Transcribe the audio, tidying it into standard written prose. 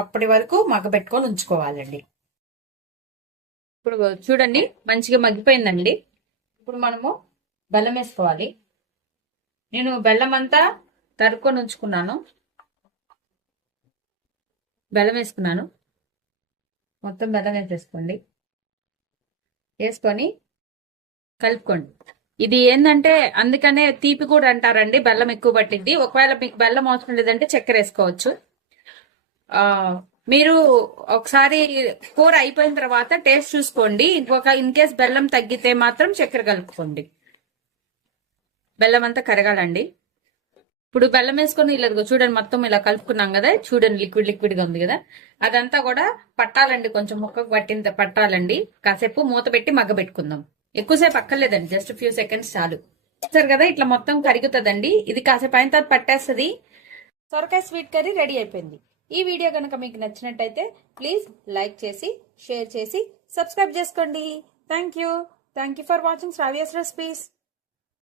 అప్పటి వరకు మగ్గబెట్టుకొని ఉంచుకోవాలండి. ఇప్పుడు చూడండి మంచిగా మగ్గిపోయిందండి. ఇప్పుడు మనము బెల్లం వేసుకోవాలి. నేను బెల్లం అంతా తరుక్కొని ఉంచుకున్నాను. బెల్లం వేసుకున్నాను. మొత్తం బెల్లం వేసేసుకోండి. వేసుకొని కలుపుకోండి. ఇది ఏంటంటే అందుకనే తీపి కూడా అంటారండి, బెల్లం ఎక్కువ పట్టింది. ఒకవేళ మీకు బెల్లం అవసరం లేదంటే చక్కెర వేసుకోవచ్చు. మీరు ఒకసారి కూర అయిపోయిన తర్వాత టేస్ట్ చూసుకోండి. ఇన్ కేస్ బెల్లం తగ్గితే మాత్రం చక్కెర కలుపుకోండి. బెల్లం అంతా కరగాలండి. ఇప్పుడు బెల్లం వేసుకొని ఇలా చూడండి, మొత్తం ఇలా కలుపుకున్నాం కదా, చూడండి లిక్విడ్ లిక్విడ్ గా ఉంది కదా, అదంతా కూడా పట్టాలండి. కొంచెం ముక్కకు పట్టాలండి. కాసేపు మూత పెట్టి మగ్గబెట్టుకుందాం. ఎక్కువసేపు అక్కర్లేదండి, జస్ట్ ఫ్యూ సెకండ్స్ చాలు. సరే కదా, ఇట్లా మొత్తం కరుగుతుందండి. ఇది కాసేపు అయిన తర్వాత పట్టేస్తుంది. సొరకాయ స్వీట్ కర్రీ రెడీ అయిపోయింది. ఈ వీడియో కనుక మీకు నచ్చినట్టయితే ప్లీజ్ లైక్ చేసి, షేర్ చేసి, సబ్స్క్రైబ్ చేసుకోండి. Thank you for watching Sravya's recipes.